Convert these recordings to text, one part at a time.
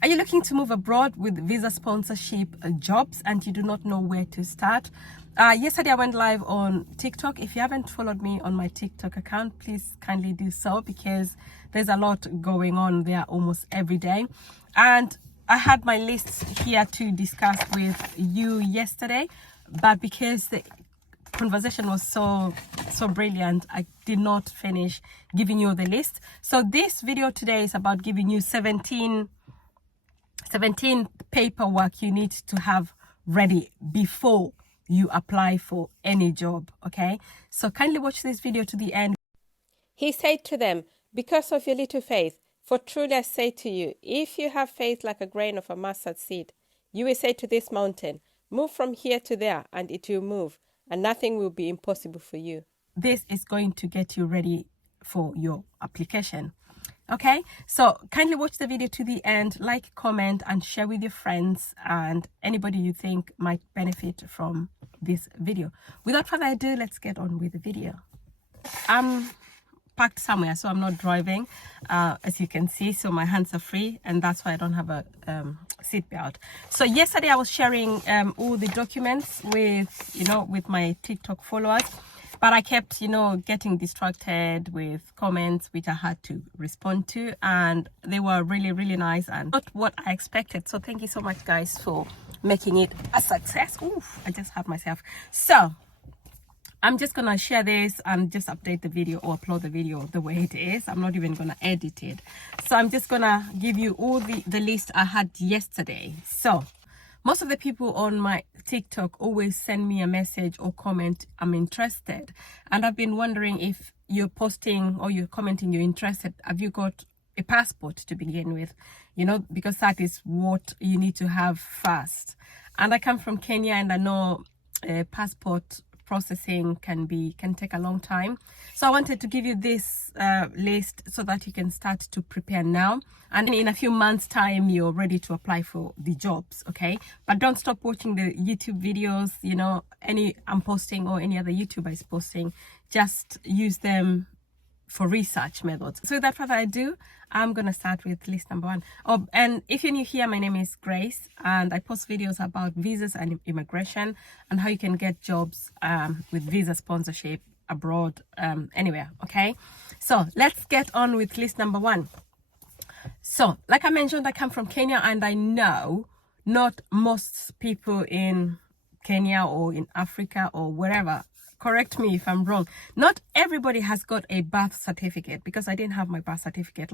Are you looking to move abroad with visa sponsorship jobs and you do not know where to start? Yesterday I went live on TikTok. If you haven't followed me on my TikTok account, please kindly do so, because there's a lot going on there almost every day. And I had my list here to discuss with you yesterday, but because the conversation was so brilliant, I did not finish giving you the list. So this video today is about giving you 17 paperwork you need to have ready before you apply for any job. Okay, so kindly watch this video to the end. He said to them, "Because of your little faith, for truly I say to you, if you have faith like a grain of a mustard seed, you will say to this mountain, move from here to there, and it will move, and nothing will be impossible for you." This is going to get you ready for your application. Okay, so kindly watch the video to the end, like, comment, and share with your friends and anybody you think might benefit from this video. Without further ado, let's get on with the video. I'm parked somewhere, so I'm not driving, as you can see, so my hands are free, and that's why I don't have a seat belt. So yesterday I was sharing all the documents with my TikTok followers, but I kept getting distracted with comments which I had to respond to, and they were really nice and not what I expected. So thank you so much, guys, for making it a success. Oof, I just had myself. So I'm just gonna share this and just update the video or upload the video the way it is. I'm not even gonna edit it. So I'm just gonna give you all the list I had yesterday. So most of the people on my TikTok always send me a message or comment, "I'm interested." And I've been wondering if you're posting or you're commenting you're interested, have you got a passport to begin with? Because that is what you need to have first. And I come from Kenya, and I know passport processing can take a long time. So I wanted to give you this list so that you can start to prepare now, and in a few months time you're ready to apply for the jobs. Okay, but don't stop watching the YouTube videos. Any I'm posting or any other YouTuber is posting, just use them for research methods. So without further ado, I'm gonna start with list number one. Oh, and if you're new here, my name is Grace, and I post videos about visas and immigration and how you can get jobs with visa sponsorship abroad, anywhere. Okay, so let's get on with list number one. So like I mentioned, I come from Kenya, and I know not most people in Kenya or in Africa or wherever, correct me if I'm wrong, not everybody has got a birth certificate, because I didn't have my birth certificate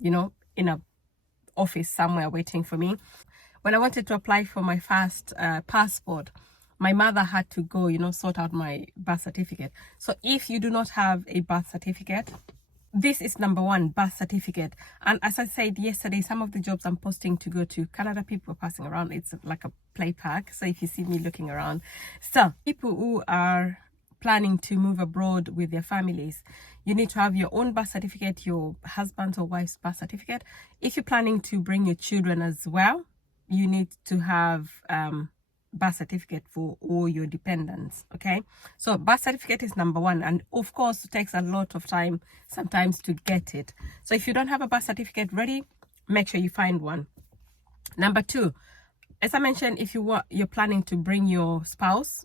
in a office somewhere waiting for me. When I wanted to apply for my first passport, my mother had to go sort out my birth certificate. So if you do not have a birth certificate, this is number one, birth certificate. And as I said yesterday, some of the jobs I'm posting to go to Canada, people are passing around. It's like a play park. So if you see me looking around, so people who are planning to move abroad with their families, you need to have your own birth certificate, your husband's or wife's birth certificate. If you're planning to bring your children as well, you need to have birth certificate for all your dependents. Okay, so birth certificate is number one, and of course it takes a lot of time sometimes to get it. So if you don't have a birth certificate ready, make sure you find one. Number two, as I mentioned, if you're planning to bring your spouse,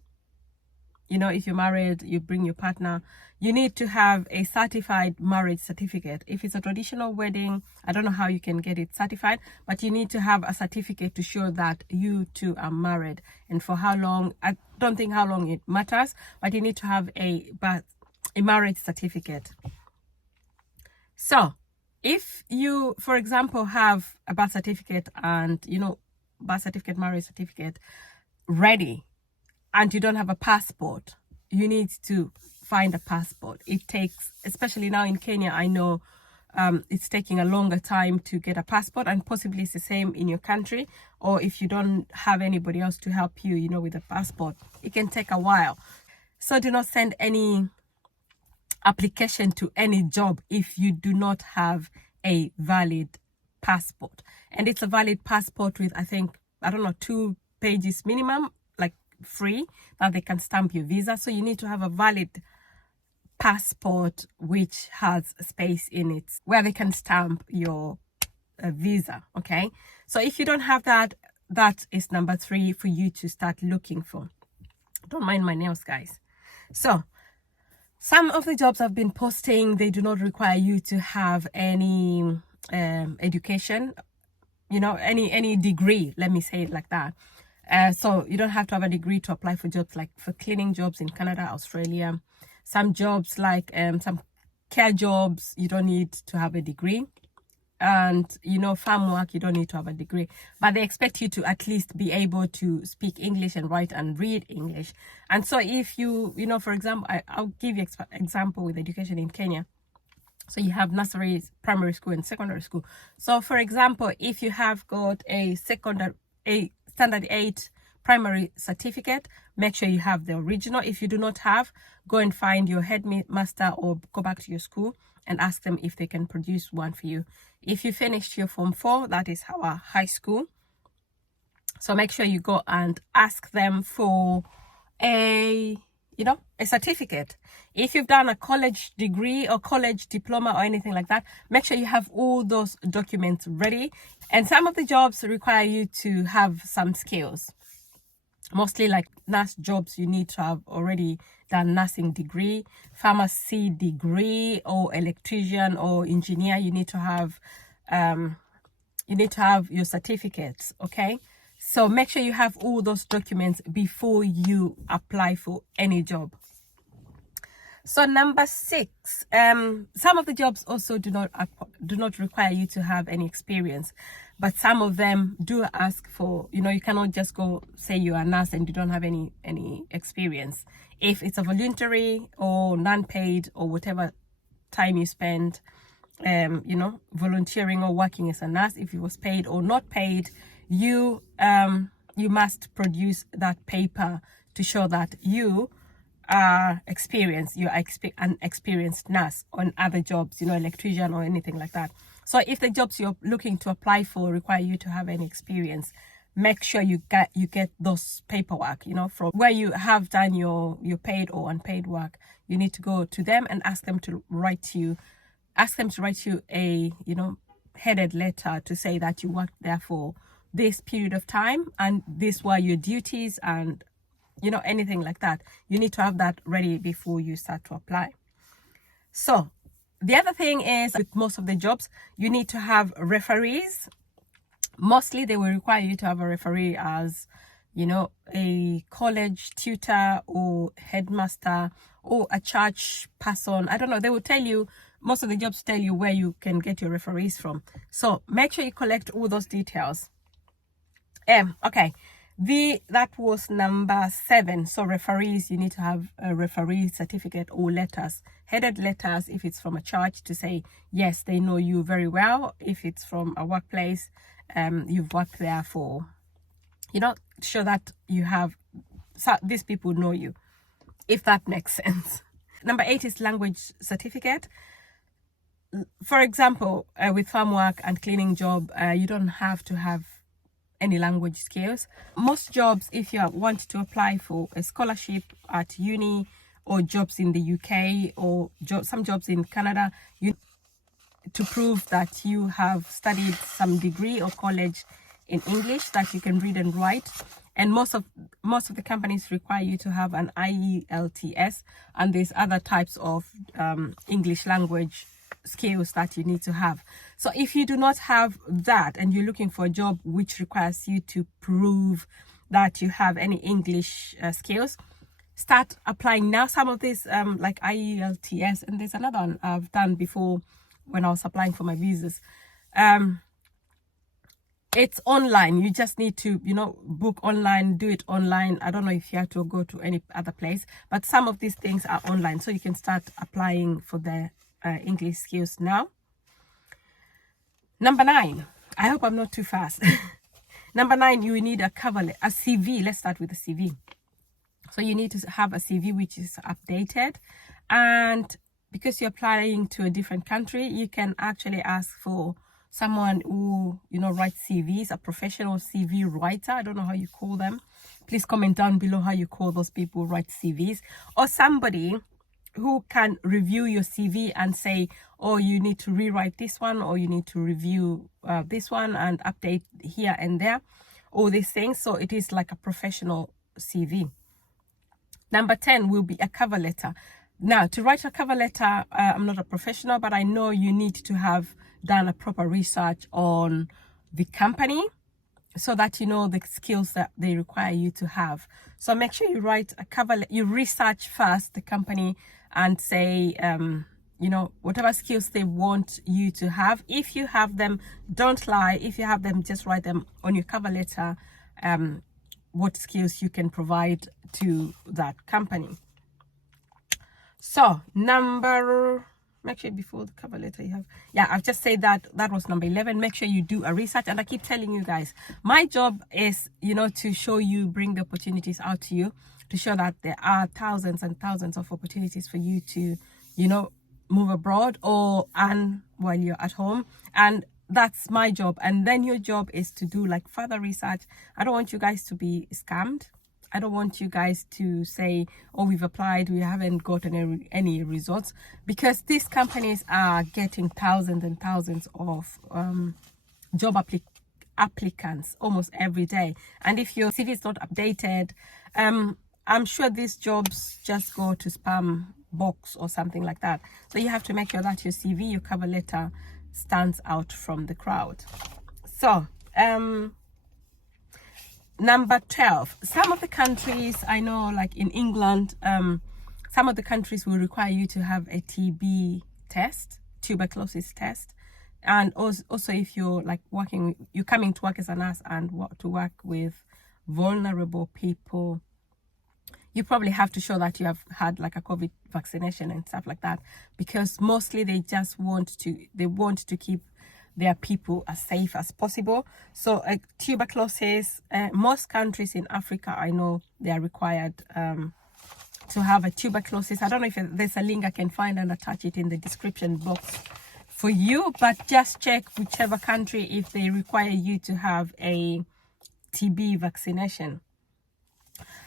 if you're married, you bring your partner, you need to have a certified marriage certificate. If it's a traditional wedding, I don't know how you can get it certified, but you need to have a certificate to show that you two are married. And for how long, I don't think how long it matters, but you need to have a marriage certificate. So if you, for example, have a birth certificate and birth certificate, marriage certificate ready, and you don't have a passport, you need to find a passport. It takes, especially now in Kenya, I know it's taking a longer time to get a passport, and possibly it's the same in your country. Or if you don't have anybody else to help you, with a passport, it can take a while. So do not send any application to any job if you do not have a valid passport. And it's a valid passport with, I think, 2 pages minimum, like free, that they can stamp your visa. So you need to have a valid passport which has space in it where they can stamp your visa. Okay, so if you don't have that, that is number 3 for you to start looking for. Don't mind my nails, guys. So some of the jobs I've been posting, they do not require you to have any education, you know, any degree, let me say it like that. So you don't have to have a degree to apply for jobs, like for cleaning jobs in Canada, Australia. Some jobs like some care jobs, you don't need to have a degree. And, you know, farm work, you don't need to have a degree, but they expect you to at least be able to speak English and write and read English. And so if you know, for example, I'll give you example with education in Kenya. So you have nursery, primary school, and secondary school. So for example, if you have got a standard 8 primary certificate, make sure you have the original. If you do not have, go and find your headmaster or go back to your school and ask them if they can produce one for you. If you finished your form 4, that is our high school, so make sure you go and ask them for a certificate. If you've done a college degree or college diploma or anything like that, make sure you have all those documents ready. And some of the jobs require you to have some skills. Mostly like nurse jobs, you need to have already done nursing degree, pharmacy degree, or electrician or engineer. You need to have your certificates. Okay, so make sure you have all those documents before you apply for any job. So number 6, some of the jobs also do not require you to have any experience, but some of them do ask for, you know, you cannot just go say you're a nurse and you don't have any experience. If it's a voluntary or non-paid or whatever time you spend, you know, volunteering or working as a nurse, if it was paid or not paid, you must produce that paper to show that you are experienced, you're an experienced nurse on other jobs, you know, electrician or anything like that. So if the jobs you're looking to apply for require you to have any experience, make sure you get those paperwork, you know, from where you have done your paid or unpaid work. You need to go to them and ask them to write you a, you know, headed letter to say that you worked there for this period of time and these were your duties, and you know, anything like that. You need to have that ready before you start to apply. So the other thing is, with most of the jobs, you need to have referees. Mostly they will require you to have a referee as, you know, a college tutor or headmaster or a church person. I don't know, they will tell you, most of the jobs tell you where you can get your referees from. So make sure you collect all those details. Okay, that was number 7. So referees, you need to have a referee certificate or letters, headed letters, if it's from a church, to say yes, they know you very well. If it's from a workplace, you've worked there for, you know, show that you have, so these people know you, if that makes sense. Number 8 is language certificate. For example, with farm work and cleaning job, you don't have to have any language skills. Most jobs, if you want to apply for a scholarship at uni or jobs in the UK or some jobs in Canada, you to prove that you have studied some degree or college in English, that you can read and write. And most of the companies require you to have an IELTS, and there's other types of English language skills that you need to have. So if you do not have that and you're looking for a job which requires you to prove that you have any English skills, start applying now. Some of these like IELTS, and there's another one I've done before when I was applying for my visas. It's online. You just need to, you know, book online, do it online. I don't know if you have to go to any other place, but some of these things are online, so you can start applying for the English skills now. Number 9, I hope I'm not too fast. Number 9, you need a CV. Let's start with the CV. So you need to have a CV which is updated, and because you're applying to a different country, you can actually ask for someone who, you know, writes CVs, a professional CV writer. I don't know how you call them. Please comment down below how you call those people who write CVs, or somebody who can review your CV and say, oh, you need to rewrite this one, or you need to review this one and update here and there, all these things. So it is like a professional CV. Number 10 will be a cover letter. Now, to write a cover letter, I'm not a professional, but I know you need to have done a proper research on the company so that you know the skills that they require you to have. So make sure you write a cover, you research first the company and say, you know, whatever skills they want you to have. If you have them, don't lie. If you have them, just write them on your cover letter, what skills you can provide to that company. So make sure before the cover letter you have, yeah, I've just said that was number 11. Make sure you do a research. And I keep telling you guys, my job is, you know, to show you, bring the opportunities out to you, to show that there are thousands and thousands of opportunities for you to, you know, move abroad or earn while you're at home. And that's my job. And then your job is to do like further research. I don't want you guys to be scammed. I don't want you guys to say, oh, we've applied, we haven't gotten any results, because these companies are getting thousands and thousands of job applicants almost every day. And if your CV is not updated, I'm sure these jobs just go to spam box or something like that. So you have to make sure that your CV, your cover letter, stands out from the crowd. So number 12, some of the countries, I know, like in England, some of the countries will require you to have a TB test, tuberculosis test. And also if you're like you're coming to work as a nurse and to work with vulnerable people, you probably have to show that you have had like a COVID vaccination and stuff like that, because mostly they just want to keep their people as safe as possible. So tuberculosis, most countries in Africa, I know they are required to have a tuberculosis. I don't know if there's a link I can find and attach it in the description box for you, but just check whichever country if they require you to have a TB vaccination.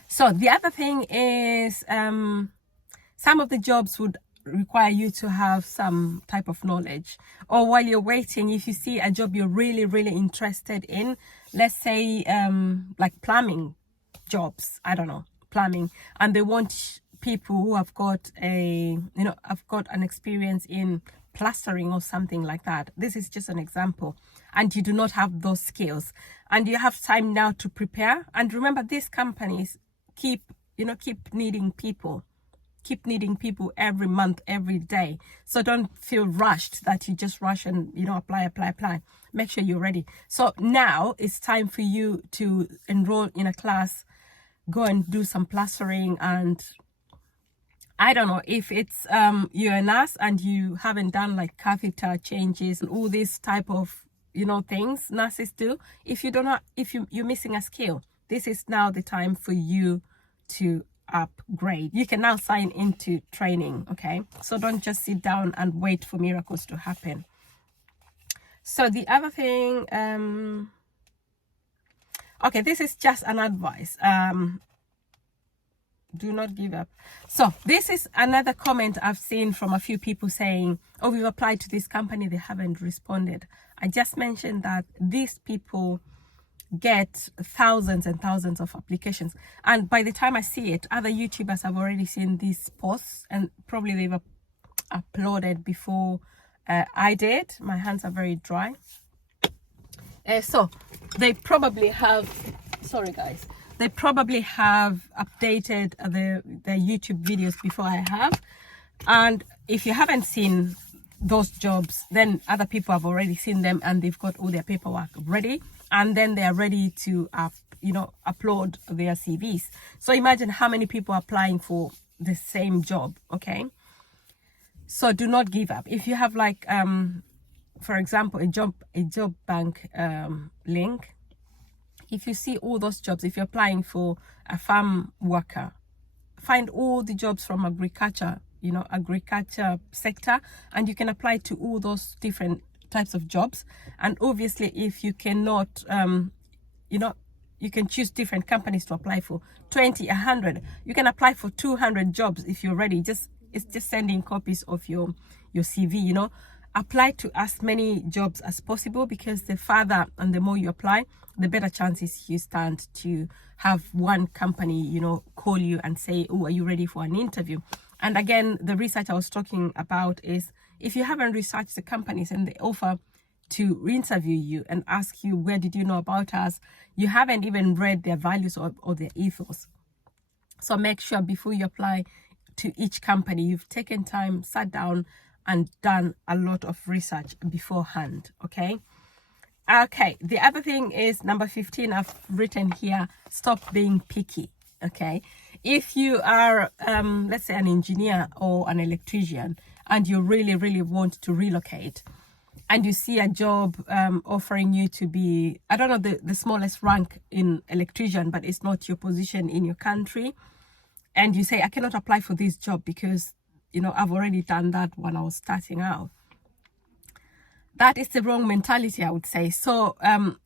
So the other thing is some of the jobs would require you to have some type of knowledge, or while you're waiting, if you see a job you're really interested in, let's say like plumbing jobs, I don't know, plumbing, and they want people who have got have got an experience in plastering or something like that. This is just an example, and you do not have those skills, and you have time now to prepare. And remember, these companies keep needing people every month, every day. So don't feel rushed that you just rush and apply. Make sure you're ready. So now it's time for you to enroll in a class, go and do some plastering. And I don't know if it's you're a nurse and you haven't done like catheter changes and all these type of things nurses do. If you're missing a skill, this is now the time for you to upgrade. You can now sign into training. Okay, so don't just sit down and wait for miracles to happen. So the other thing, okay, this is just an advice. Do not give up. So this is another comment I've seen from a few people saying, oh, we've applied to this company, they haven't responded. I just mentioned that these people get thousands and thousands of applications, and by the time I see it, other YouTubers have already seen these posts, and probably they've uploaded before I did. My hands are very dry. So they probably have, sorry guys, they probably have updated their YouTube videos before I have. And if you haven't seen those jobs, then other people have already seen them and they've got all their paperwork ready, and then they're ready to upload their CVs. So imagine how many people are applying for the same job. Okay, so do not give up. If you have like for example a job bank link, if you see all those jobs, if you're applying for a farm worker, find all the jobs from agriculture sector, and you can apply to all those different types of jobs. And obviously if you cannot you can choose different companies to apply for, 20, 100, you can apply for 200 jobs if you're ready. Just it's just sending copies of your CV. You know, apply to as many jobs as possible, because the further and the more you apply, the better chances you stand to have one company, you know, call you and say, oh, are you ready for an interview? And again, the research I was talking about is, if you haven't researched the companies and they offer to interview you and ask you, where did you know about us, you haven't even read their values or their ethos. So make sure before you apply to each company, you've taken time, sat down and done a lot of research beforehand. Okay, the other thing is number 15. I've written here, stop being picky. Okay, if you are let's say an engineer or an electrician and you really want to relocate, and you see a job offering you to be, I don't know, the smallest rank in electrician, but it's not your position in your country, and you say, I cannot apply for this job because, you know, I've already done that when I was starting out. That is the wrong mentality, I would say. So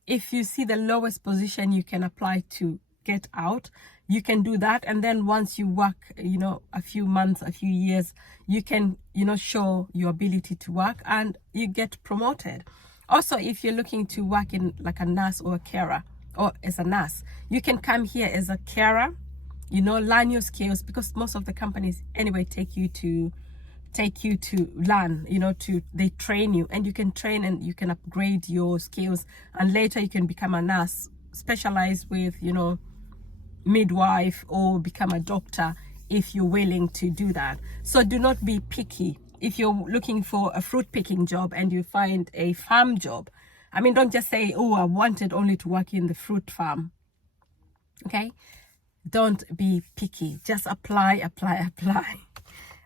if you see the lowest position you can apply to get out, you can do that. And then once you work, you know, a few months, a few years, you can, you know, show your ability to work and you get promoted. Also, if you're looking to work in like a nurse or a carer, or as a nurse, you can come here as a carer, you know, learn your skills, because most of the companies anyway take you to learn, you know, they train you, and you can train and you can upgrade your skills, and later you can become a nurse, specialize with, you know, midwife, or become a doctor if you're willing to do that. So do not be picky. If you're looking for a fruit picking job and you find a farm job, I mean, don't just say, oh, I wanted only to work in the fruit farm. Okay, don't be picky, just apply.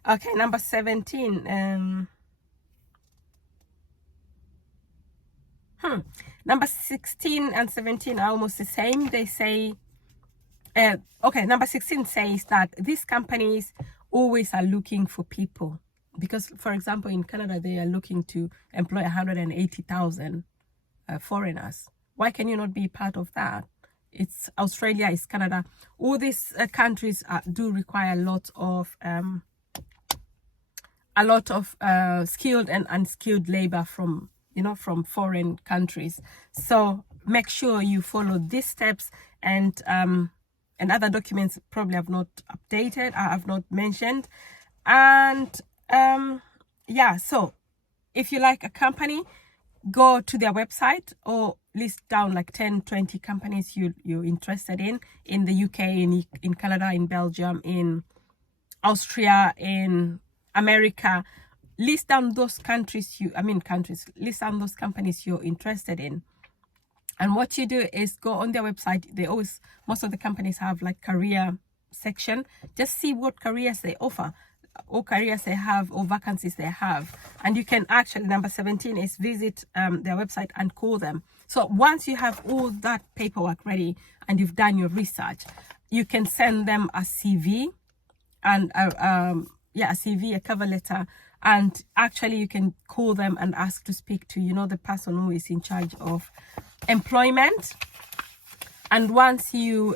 Okay, number 17. Number 16 and 17 are almost the same. They say, okay, number 16 says that these companies always are looking for people, because, for example, in Canada, they are looking to employ 180,000 foreigners. Why can you not be part of that? It's Australia, it's Canada. All these countries do require a lot of skilled and unskilled labor from, you know, from foreign countries. So make sure you follow these steps, and other documents probably have not updated, I have not mentioned. And yeah, so if you like a company, go to their website or list down like 10-20 companies you're interested in the UK, in Canada, in Belgium, in Austria, in America. List down those countries list down those companies you're interested in. And what you do is go on their website. Most of the companies have like career section. Just see what careers they offer, or careers they have, or vacancies they have. And you can actually, number 17 is visit their website and call them. So once you have all that paperwork ready and you've done your research, you can send them a CV and a CV, a cover letter, and actually you can call them and ask to speak to, you know, the person who is in charge of employment. And once you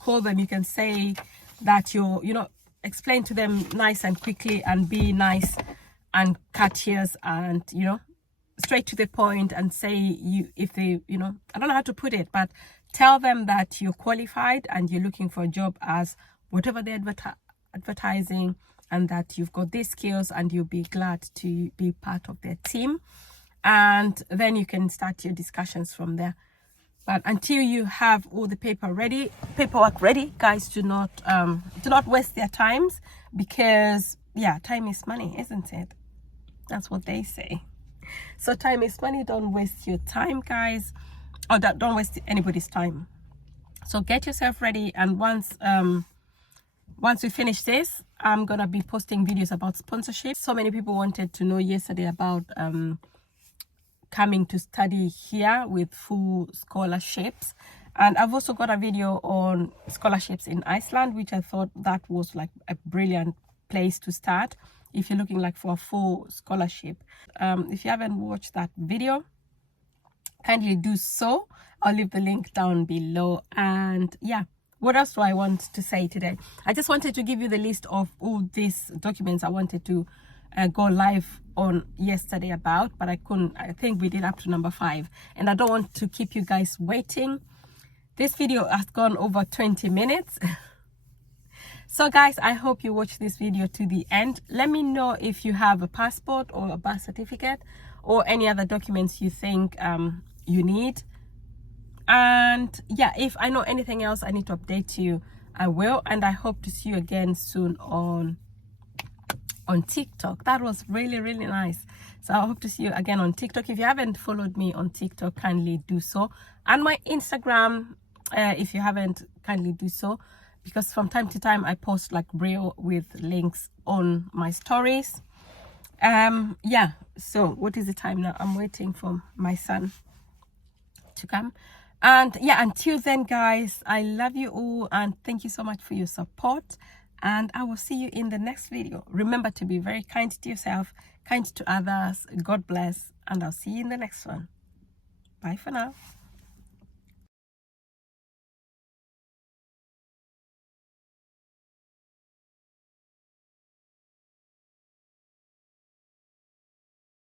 call them, you can say that explain to them nice and quickly, and be nice and courteous, and, you know, straight to the point, and say, if they, you know, I don't know how to put it, but tell them that you're qualified and you're looking for a job as whatever they're advertising, and that you've got these skills and you'll be glad to be part of their team. And then you can start your discussions from there. But until you have all the paperwork ready, guys, do not waste their times, because time is money, isn't it? That's what they say. So time is money. Don't waste your time, guys, or don't waste anybody's time. So get yourself ready, and once we finish this, I'm gonna be posting videos about sponsorship. So many people wanted to know yesterday about coming to study here with full scholarships, and I've also got a video on scholarships in Iceland, which I thought that was like a brilliant place to start if you're looking like for a full scholarship. If you haven't watched that video, kindly do so. I'll leave the link down below. And yeah, What else do I want to say today? I just wanted to give you the list of all these documents I wanted to go live on yesterday about, but I couldn't. I think we did up to number 5, and I don't want to keep you guys waiting. This video has gone over 20 minutes. So guys, I hope you watch this video to the end. Let me know if you have a passport or a birth certificate or any other documents you think you need. And yeah, if I know anything else I need to update you, I will. And I hope to see you again soon on TikTok. That was really, really nice. So I hope to see you again on TikTok. If you haven't followed me on TikTok, kindly do so. And my Instagram, if you haven't, kindly do so, because from time to time I post like reel with links on my stories. Yeah, so what is the time now? I'm waiting for my son to come. And yeah, until then guys, I love you all and thank you so much for your support, and I will see you in the next video. Remember to be very kind to yourself, kind to others. God bless, and I'll see you in the next one. Bye for now.